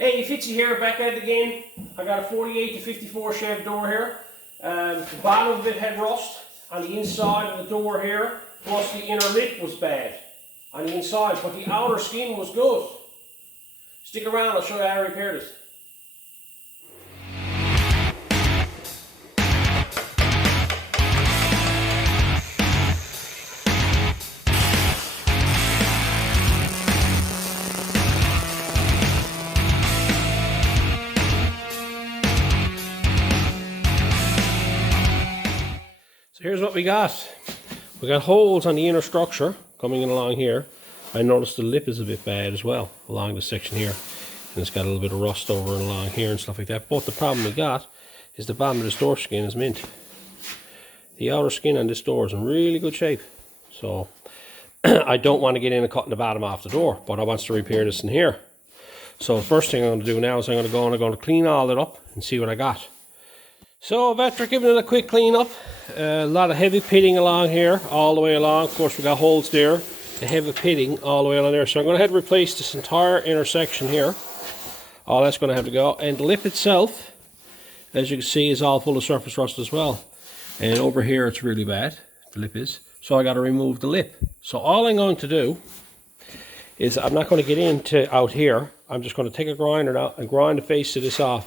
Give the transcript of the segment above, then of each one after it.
Hey, Fitzy here, back at it again. I got a 48 to 54 Chevy door here. The bottom of it had rust on the inside of the door here, plus the inner lip was bad on the inside, but the outer skin was good. Stick around, I'll show you how I repair this. So here's what we got. We got holes on the inner structure coming in along here. I noticed the lip is a bit bad as well along this section here. And it's got a little bit of rust over and along here and stuff like that. But the problem we got is the bottom of this door skin is mint. The outer skin on this door is in really good shape. So I don't want to get in and cut the bottom off the door, but I want to repair this in here. So the first thing I'm going to do now is I'm going to clean all it up and see what I got. So after giving it a quick clean up, a lot of heavy pitting along here, all the way along. Of course we got holes there, the heavy pitting all the way along there. So I'm going to have to replace this entire intersection here. All that's going to have to go. And the lip itself, as you can see, is all full of surface rust as well. And over here it's really bad, the lip is. So I got to remove the lip. So all I'm going to do is, I'm not going to get into out here. I'm just going to take a grinder out and grind the face of this off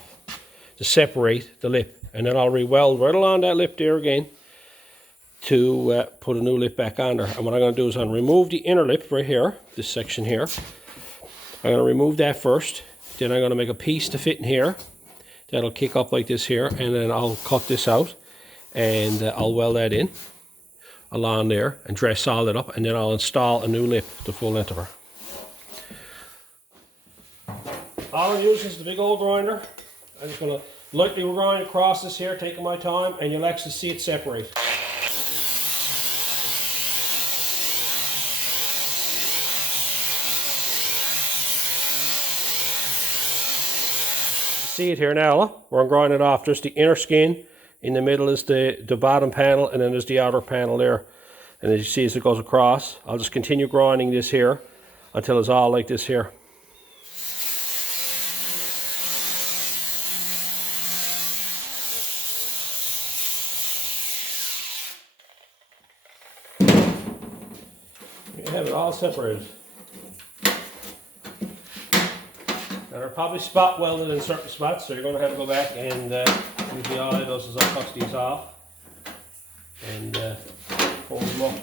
to separate the lip. And then I'll re-weld right along that lip there again to put a new lip back on there. And what I'm going to do is I'm going to remove the inner lip right here, this section here. I'm going to remove that first. Then I'm going to make a piece to fit in here. That'll kick up like this here. And then I'll cut this out. And I'll weld that in along there and dress solid up. And then I'll install a new lip, the full length of her. All I'm using is the big old grinder. I'm just going to lightly grind across this here, taking my time, and you'll actually see it separate. See it here now, where I'm grinding it off. There's the inner skin, in the middle is the bottom panel, and then there's the outer panel there. And as you see, as it goes across, I'll just continue grinding this here until it's all like this here. You have it all separated. Now they're probably spot welded in certain spots, so you're going to have to go back and usually all I do is I'll cut these off and hold them up.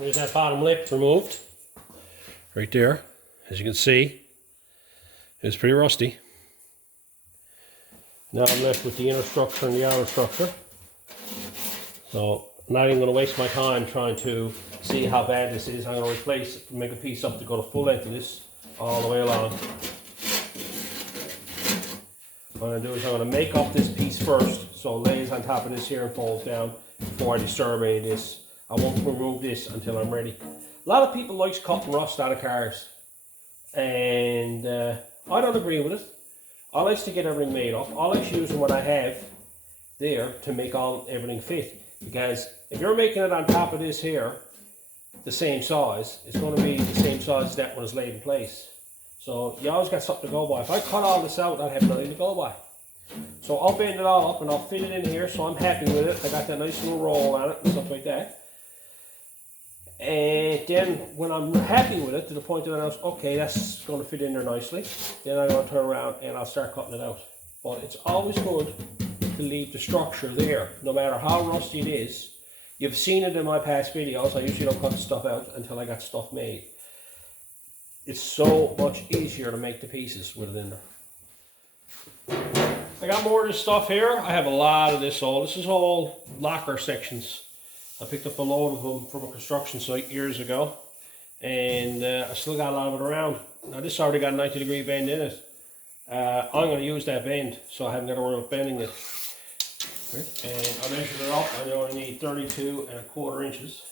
There's that bottom lip removed, right there. As you can see, it's pretty rusty. Now I'm left with the inner structure and the outer structure. So I'm not even going to waste my time trying to see how bad this is. I'm going to replace it, make a piece up to go the full length of this all the way along. What I'm going to do is I'm going to make up this piece first so it lays on top of this here and falls down before I disturb any of this. I won't remove this until I'm ready. A lot of people like cutting rust out of cars, and I don't agree with it. I like to get everything made up. I like using what I have there to make everything fit, because if you're making it on top of this here, the same size, it's going to be the same size as that when it's laid in place. So you always got something to go by. If I cut all this out, I'd have nothing to go by. So I'll bend it all up and I'll fit it in here so I'm happy with it. I got that nice little roll on it and stuff like that. And then when I'm happy with it to the point that I know, okay, that's going to fit in there nicely, then I'm going to turn around and I'll start cutting it out. But it's always good to leave the structure there, no matter how rusty it is. You've seen it in my past videos. I usually don't cut the stuff out until I got stuff made. It's so much easier to make the pieces with it in there. I got more of this stuff here. I have a lot of this all. This is all locker sections. I picked up a load of them from a construction site years ago. And I still got a lot of it around. Now this already got a 90-degree bend in it. I'm going to use that bend, so I haven't got to worry about bending it. Right. And I measured it up. I only need 32¼ inches.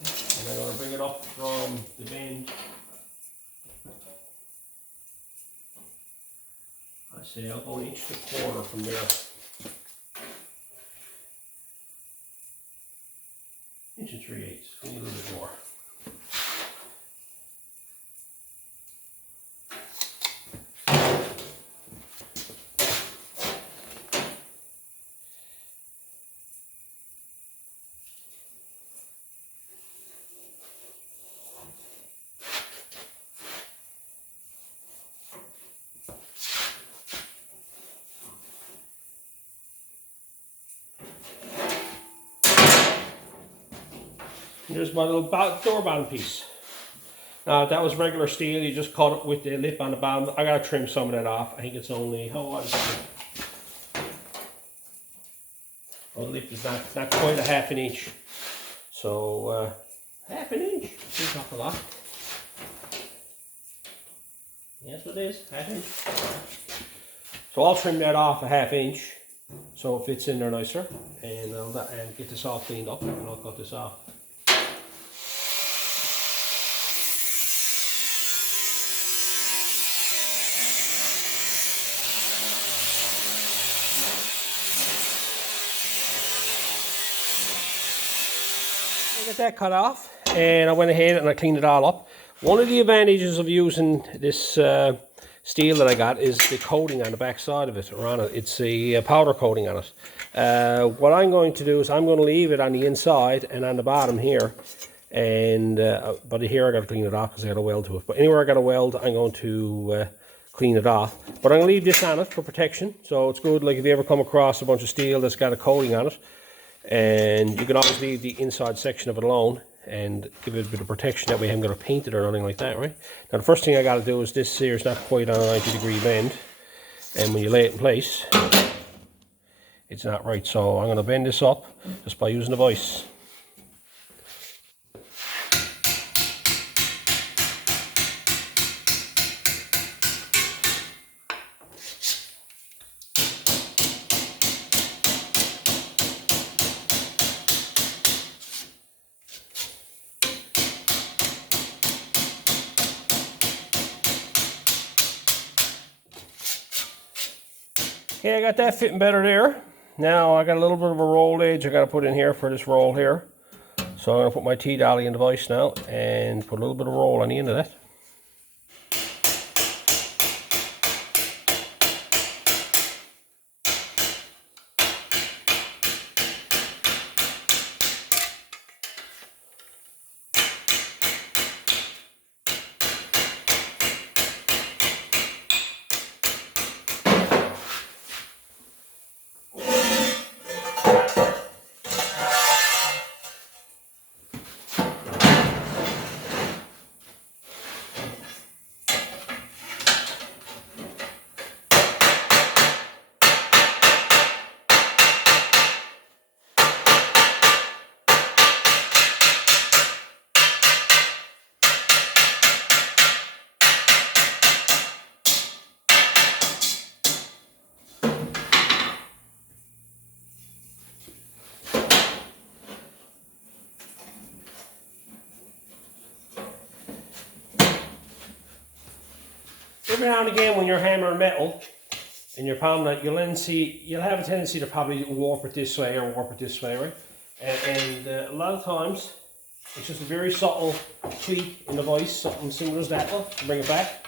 And I'm going to bring it up from the bend. I say I'll go 1¼ inch from there. 1 3/8. I need a little bit more. Here's my little door bottom piece. Now that was regular steel, you just cut it with the lip on the bottom. I gotta trim some of that off. I think it's only, how wide is it? Oh, the lip is not quite a ½ inch. So, ½ inch, seems not a lot. Yes, it is, ½ inch. So I'll trim that off a ½ inch so it fits in there nicer. And I'll get this all cleaned up and I'll cut this off. Get that cut off, and I went ahead and I cleaned it all up. One of the advantages of using this steel that I got is the coating on the back side of it, or on it. It's a powder coating on it. What I'm going to do is I'm going to leave it on the inside and on the bottom here, and but here I got to clean it off because I got a weld to it. But anywhere I got a weld, I'm going to clean it off. But I'm going to leave this on it for protection, so it's good. Like if you ever come across a bunch of steel that's got a coating on it. And you can always leave the inside section of it alone and give it a bit of protection. That way I haven't got to paint it or anything like that, right? Now the first thing I got to do is this here is not quite on a 90-degree bend. And when you lay it in place, it's not right. So I'm going to bend this up just by using the vise. Okay, I got that fitting better there. Now I got a little bit of a roll edge I got to put in here for this roll here. So I'm going to put my T-dolly in the vise now and put a little bit of roll on the end of that. Every now and again when you're hammering metal and you're pounding it, you'll have a tendency to probably warp it this way or warp it this way, right? And a lot of times it's just a very subtle tweak in the vise, something similar as that one, to bring it back.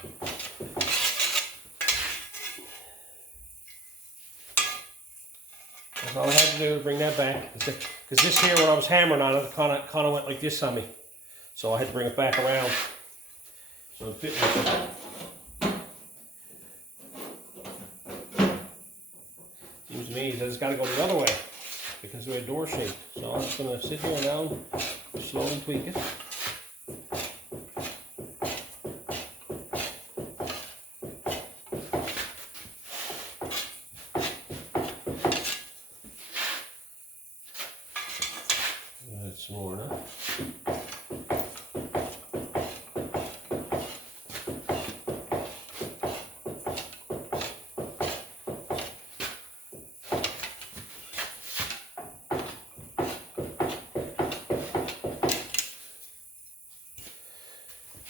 That's all I had to do to bring that back. Because this here, when I was hammering on it, kind of went like this on me. So I had to bring it back around. So it fit me. Seems to me that it's got to go the other way because of the door shape. So I'm just going to sit here now and slowly tweak it. some more now.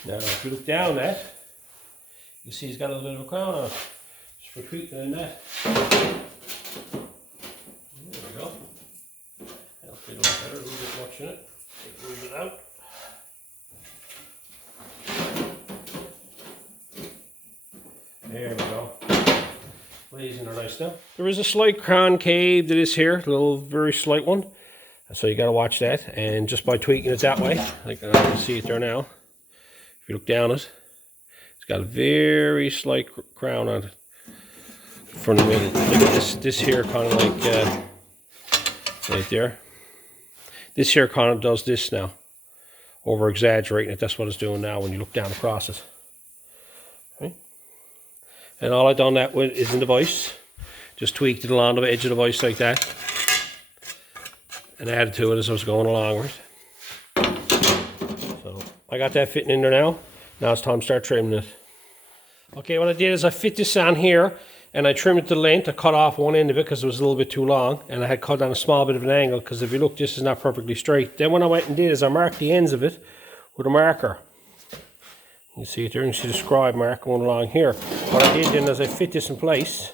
Now, if you look down that, you see he's got a little bit of a crown on it. Just for tweaking in that. There we go. That'll fit a little better, a little bit much in it. Take a little bit out. There we go. Blazing are nice now. There is a slight concave to this here, a little very slight one. So you got to watch that. And just by tweaking it that way, like you can see it there now. If you look down it, it's got a very slight crown on it from the middle. Look at this here, kind of like right there. This here kind of does this now, over exaggerating it. That's what it's doing now when you look down across it. Right? And all I done that with is in the vise. Just tweaked it along the edge of the vise like that, and added to it as I was going along with it. So I got that fitting in there now. Now it's time to start trimming it. Okay, what I did is I fit this on here and I trimmed it to length. I cut off one end of it because it was a little bit too long, and I had cut on a small bit of an angle because if you look, this is not perfectly straight. Then what I went and did is I marked the ends of it with a marker. You see it there, and you see the scribe mark going along here. What I did then is I fit this in place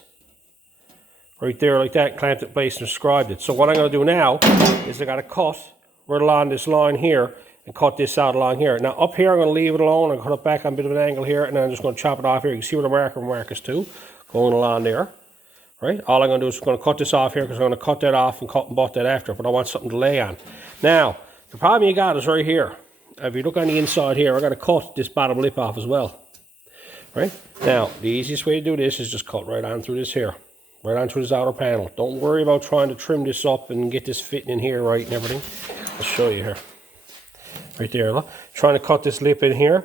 right there like that, clamped it in place and scribed it. So what I'm going to do now is I got to cut right along this line here and cut this out along here. Now up here I'm going to leave it alone and cut it back on a bit of an angle here, and then I'm just going to chop it off here. You can see where the marker is too, going along there. Right? All I'm going to do is I'm going to cut this off here because I'm going to cut that off and cut and butt that after, but I want something to lay on. Now, the problem you got is right here. If you look on the inside here, I got to cut this bottom lip off as well. Right? Now, the easiest way to do this is just cut right on through this here. Right on through this outer panel. Don't worry about trying to trim this up and get this fitting in here right and everything. I'll show you here. Right there, look. Trying to cut this lip in here.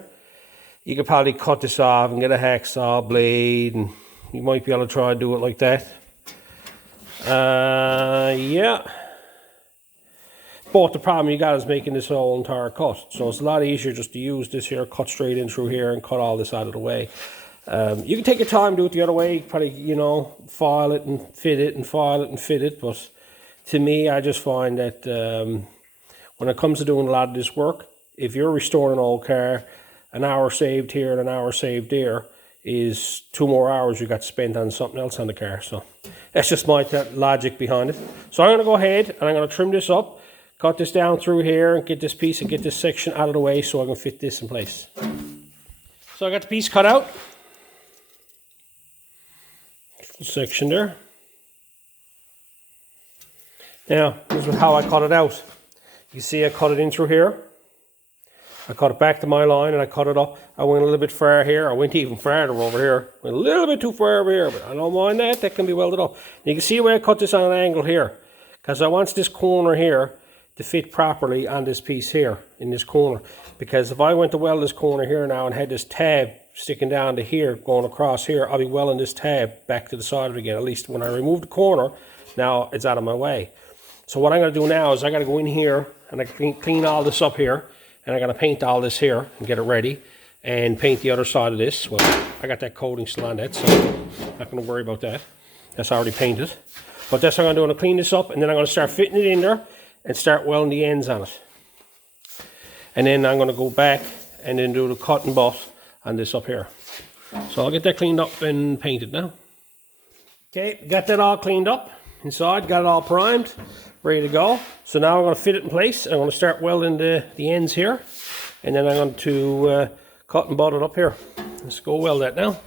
You could probably cut this off and get a hacksaw blade, and you might be able to try to do it like that. Yeah. But the problem you got is making this whole entire cut. So it's a lot easier just to use this here, cut straight in through here and cut all this out of the way. You can take your time, do it the other way, probably, you know, file it and fit it and file it and fit it. But to me, I just find that when it comes to doing a lot of this work, if you're restoring an old car, an hour saved here and an hour saved there is 2 more hours you got spent on something else on the car. So that's just my logic behind it. So I'm going to go ahead and I'm going to trim this up, cut this down through here and get this piece and get this section out of the way so I can fit this in place. So I got the piece cut out. Section there. Now, this is how I cut it out. You see I cut it in through here. I cut it back to my line and I cut it up. I went a little bit far here. I went even farther over here. Went a little bit too far over here, but I don't mind that. That can be welded up. And you can see the way I cut this on an angle here, because I want this corner here to fit properly on this piece here, in this corner. Because if I went to weld this corner here now and had this tab sticking down to here, going across here, I'll be welding this tab back to the side of it again. At least when I remove the corner, now it's out of my way. So what I'm going to do now is I got to go in here and I clean all this up here, and I got to paint all this here and get it ready and paint the other side of this. Well, I got that coating still on that, so I'm not going to worry about that. That's already painted. But that's what I'm going to do. I'm going to clean this up, and then I'm going to start fitting it in there and start welding the ends on it. And then I'm going to go back and then do the cut and butt on this up here. So I'll get that cleaned up and painted now. Okay, got that all cleaned up inside, got it all primed, ready to go. So now I'm going to fit it in place. I'm going to start welding the ends here, and then I'm going to cut and butt it up here. Let's go weld that now.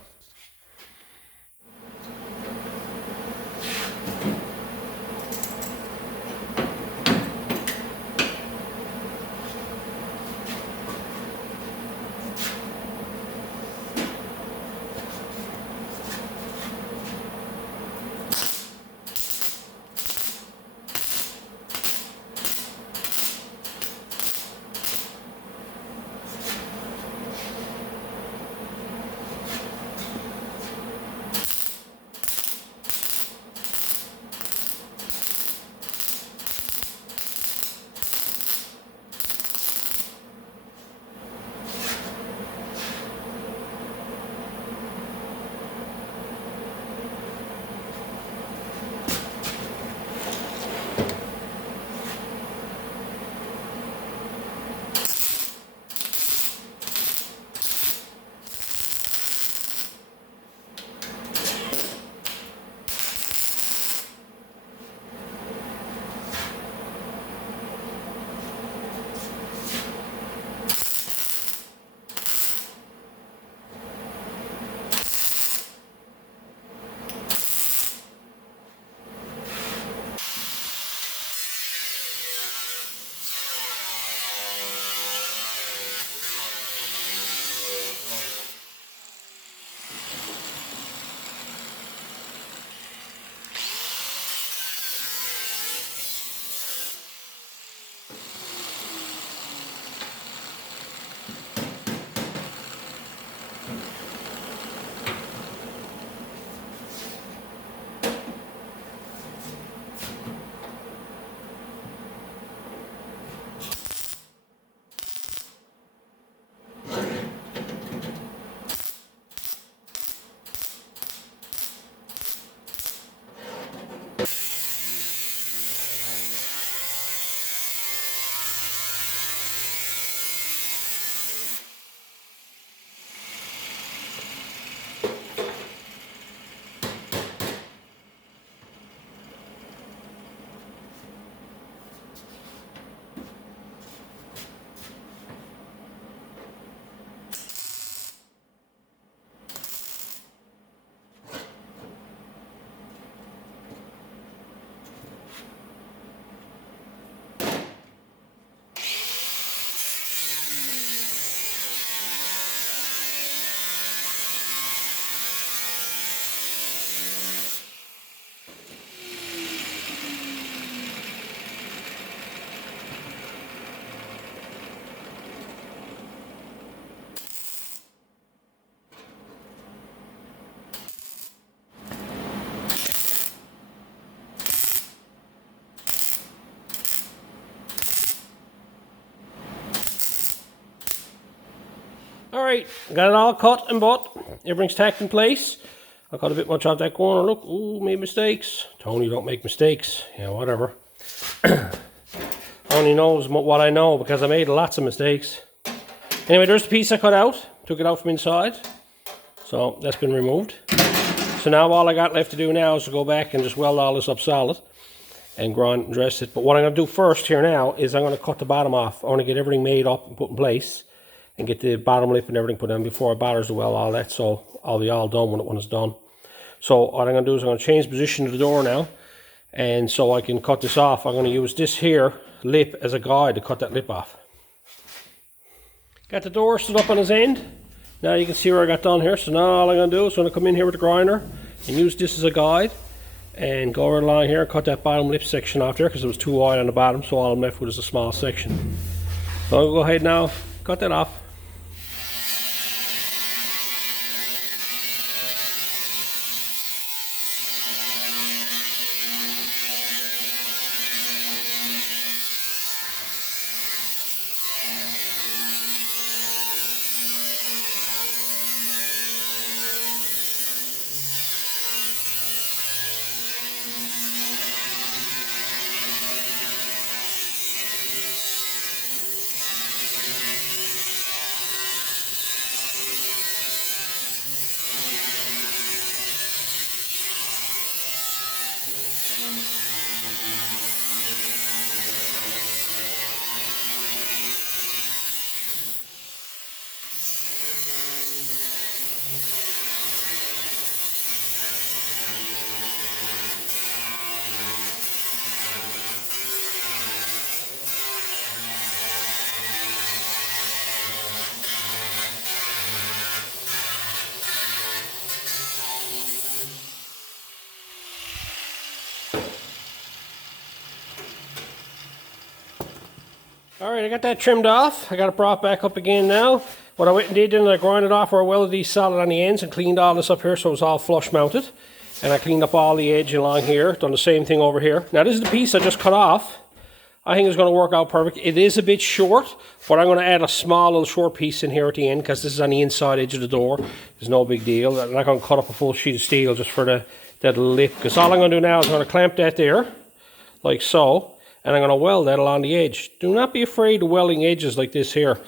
Alright, got it all cut and bought. Everything's tacked in place. I cut a bit much off that corner. Look, ooh, made mistakes. Tony, don't make mistakes. Yeah, whatever. Only knows what I know because I made lots of mistakes. Anyway, there's the piece I cut out. Took it out from inside. So that's been removed. So now all I got left to do now is to go back and just weld all this up solid and grind and dress it. But what I'm going to do first here now is I'm going to cut the bottom off. I want to get everything made up and put in place and get the bottom lip and everything put in before I bother to weld all that. So I'll be all done when it's done. So what I'm going to do is I'm going to change position of the door now. And so I can cut this off. I'm going to use this here lip as a guide to cut that lip off. Got the door stood up on his end. Now you can see where I got done here. So now all I'm going to do is I'm going to come in here with the grinder and use this as a guide and go right along here and cut that bottom lip section off there because it was too wide on the bottom, so all I'm left with is a small section. So I'll go ahead now, cut that off. Alright, I got that trimmed off. I got it brought back up again now. What I went and did then, I grinded off where I welded these solid on the ends and cleaned all this up here so it was all flush mounted. And I cleaned up all the edge along here, done the same thing over here. Now this is the piece I just cut off. I think it's going to work out perfect. It is a bit short, but I'm going to add a small little short piece in here at the end because this is on the inside edge of the door. It's no big deal. I'm not going to cut up a full sheet of steel just for that lip, because all I'm going to do now is I'm going to clamp that there, like so. And I'm going to weld that along the edge. Do not be afraid of welding edges like this here.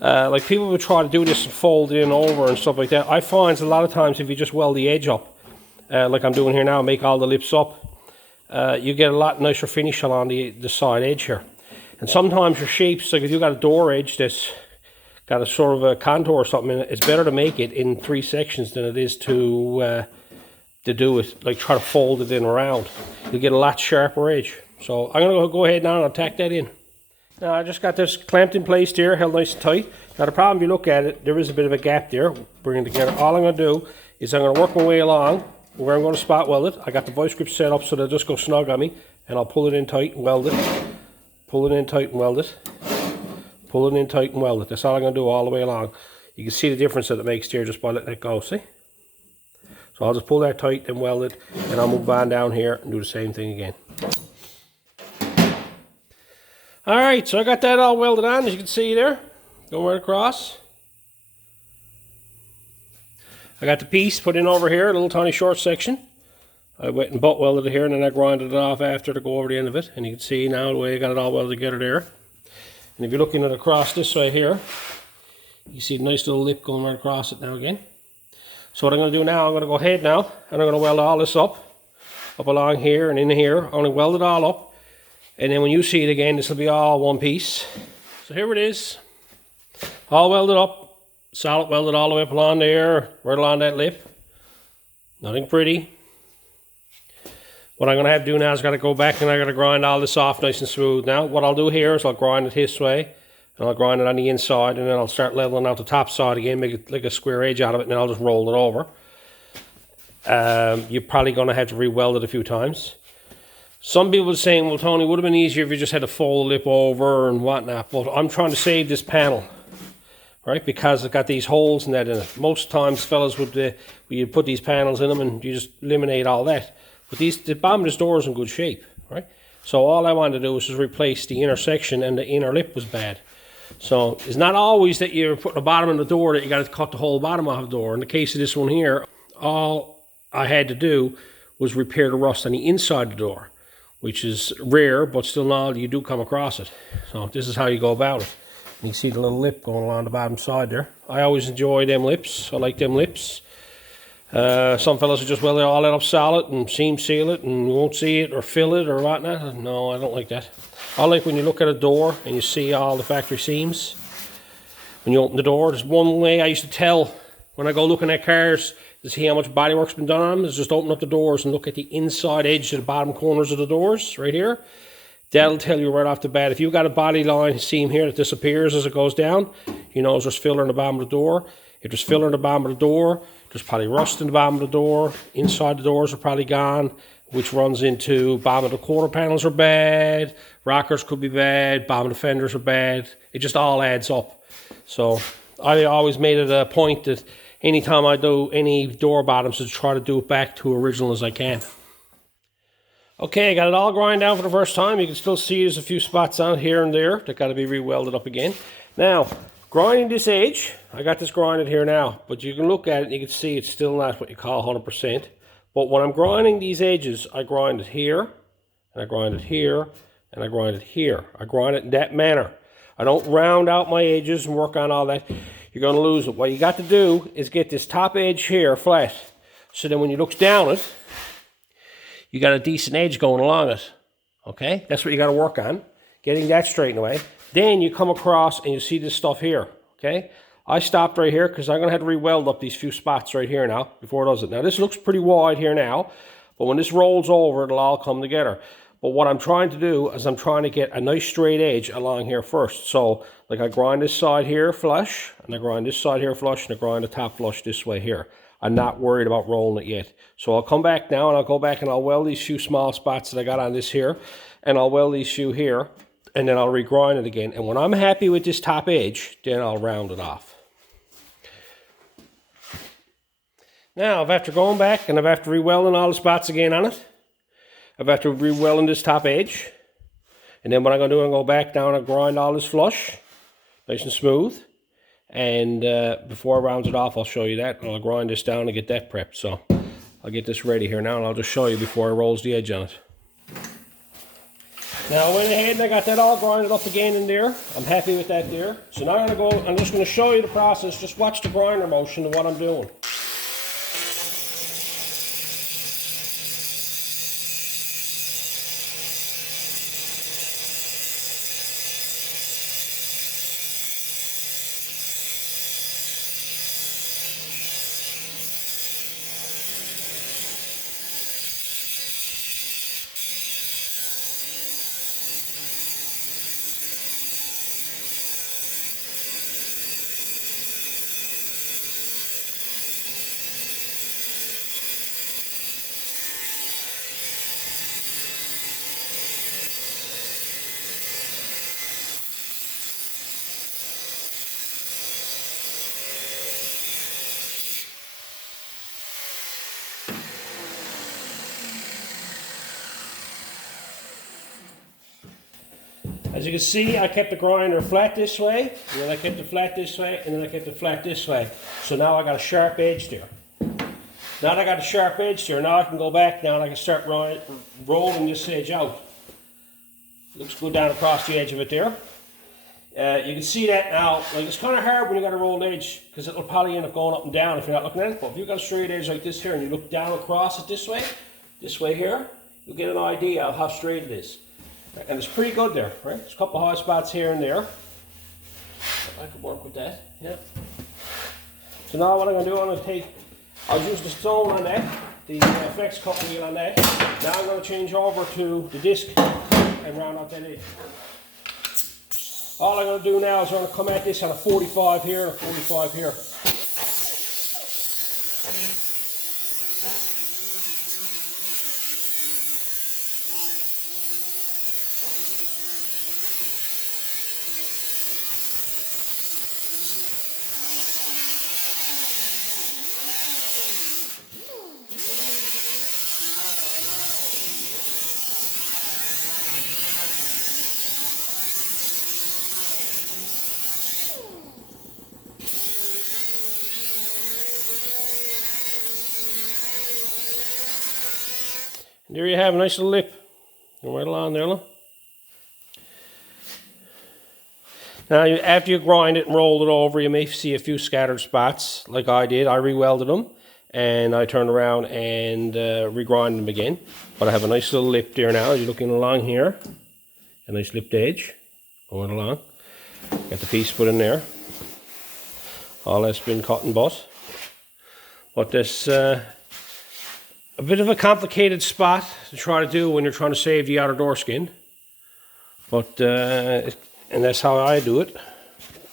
Like people would try to do this and fold in over and stuff like that. I find a lot of times if you just weld the edge up, like I'm doing here now, make all the lips up, you get a lot nicer finish along the side edge here. And sometimes your shapes, like if you got a door edge that's got a sort of a contour or something in it, it's better to make it in 3 sections than it is to do it, like try to fold it in around. You'll get a lot sharper edge. So I'm going to go ahead now and I'll tack that in. Now I just got this clamped in place here, held nice and tight. Now the problem, if you look at it, there is a bit of a gap there. Bring it together. All I'm going to do is I'm going to work my way along where I'm going to spot weld it. I got the vice grip set up so they'll just go snug on me. And I'll pull it in tight and weld it. Pull it in tight and weld it. Pull it in tight and weld it. That's all I'm going to do all the way along. You can see the difference that it makes there just by letting it go, see? So I'll just pull that tight and weld it. And I'll move on down here and do the same thing again. Alright, so I got that all welded on, as you can see there, going right across. I got the piece put in over here, a little tiny short section. I went and butt welded it here and then I grinded it off after to go over the end of it. And you can see now the way I got it all welded together there. And if you're looking at it across this way here, you see a nice little lip going right across it now again. So what I'm going to do now, I'm going to go ahead now and I'm going to weld all this up along here and in here. I'm going to weld it all up. And then when you see it again, this will be all one piece. So here it is. All welded up. Solid welded all the way up along there. Right along that lip. Nothing pretty. What I'm going to have to do now is I've got to go back and I've got to grind all this off nice and smooth. Now what I'll do here is I'll grind it this way. And I'll grind it on the inside. And then I'll start leveling out the top side again. Make it like a square edge out of it. And then I'll just roll it over. You're probably going to have to re-weld it a few times. Some people are saying, well, Tony, it would have been easier if you just had to fold the lip over and whatnot. But I'm trying to save this panel, right? Because it's got these holes and that in it. Most times, fellas, you put these panels in them and you just eliminate all that. But the bottom of this door is in good shape, right? So all I wanted to do was just replace the inner section, and the inner lip was bad. So it's not always that you're putting a bottom in the door that you got to cut the whole bottom off the door. In the case of this one here, all I had to do was repair the rust on the inside of the door, which is rare, but still now you do come across it. So this is how you go about it. You can see the little lip going along the bottom side there. I always enjoy them lips. I like them lips. Some fellas will just weld all that up solid and seam seal it and you won't see it or fill it or whatnot. No, I don't like that. I like when you look at a door and you see all the factory seams. When you open the door, there's one way I used to tell when I go looking at cars to see how much bodywork's been done on them, is just open up the doors and look at the inside edge of the bottom corners of the doors right here. That'll tell you right off the bat. If you've got a body line seam here that disappears as it goes down, you know there's filler in the bottom of the door. If there's filler in the bottom of the door, there's probably rust in the bottom of the door. Inside the doors are probably gone, which runs into bottom of the quarter panels are bad, rockers could be bad, bottom of the fenders are bad. It just all adds up. So I always made it a point that anytime I do any door bottoms, to try to do it back to original as I can. Okay, I got it all ground down for the first time. You can still see there's a few spots on here and there that got to be re-welded up again. Now, grinding this edge, I got this grinded here now, but you can look at it and you can see it's still not what you call 100%. But when I'm grinding these edges, I grind it here, and I grind it here, and I grind it here. I grind it in that manner. I don't round out my edges and work on all that. You're going to lose it. What you got to do is get this top edge here flat, so then when you look down it, you got a decent edge going along it. Okay? That's what you got to work on, getting that straightened away. Then you come across and you see this stuff here. Okay? I stopped right here because I'm going to have to re-weld up these few spots right here now before it does it. Now this looks pretty wide here now, but when this rolls over, it'll all come together. But what I'm trying to do is I'm trying to get a nice straight edge along here first. So like I grind this side here flush, and I grind this side here flush, and I grind the top flush this way here. I'm not worried about rolling it yet. So I'll come back now and I'll go back and I'll weld these few small spots that I got on this here, and I'll weld these few here, and then I'll regrind it again. And when I'm happy with this top edge, then I'll round it off. Now, after going back and after re-welding all the spots again on it, after re-welding this top edge, and then what I'm going to do, I'm going to go back down and grind all this flush, nice and smooth. And before I round it off, I'll show you that. I'll grind this down and get that prepped. So I'll get this ready here now, and I'll just show you before I rolls the edge on it. Now I went ahead and I got that all grinded up again in there. I'm happy with that there. So now I'm just going to show you the process. Just watch the grinder motion of what I'm doing. As you can see, I kept the grinder flat this way, and then I kept it flat this way, and then I kept it flat this way. So now I got a sharp edge there. Now that I got a sharp edge there, now I can go back now and I can start rolling this edge out. Looks good down across the edge of it there. You can see that now. Like, it's kind of hard when you got a rolled edge because it'll probably end up going up and down if you're not looking at it. But if you've got a straight edge like this here and you look down across it this way here, you'll get an idea of how straight it is. And it's pretty good there, right? There's a couple of high spots here and there. I could work with that, yeah. So now what I'm going to do, I'll use the stone on that, the flex cut wheel on that. Now I'm going to change over to the disc and round out that edge. All I'm going to do now is I'm going to come at this on a 45 here and a 45 here. there you have a nice little lip. Go right along there, look. Now, after you grind it and roll it over, you may see a few scattered spots, like I did. I re-welded them, and I turned around and re-grind them again. But I have a nice little lip there now, as you're looking along here. A nice lipped edge going along. Got the piece put in there. All that's been cut and bought. But there's a bit of a complicated spot to try to do when you're trying to save the outer door skin. But and that's how I do it.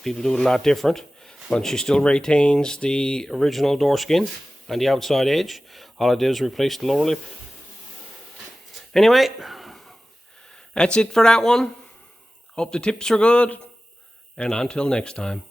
People do it a lot different. But she still retains the original door skin on the outside edge. All I did is replace the lower lip. Anyway, that's it for that one. Hope the tips are good. And until next time.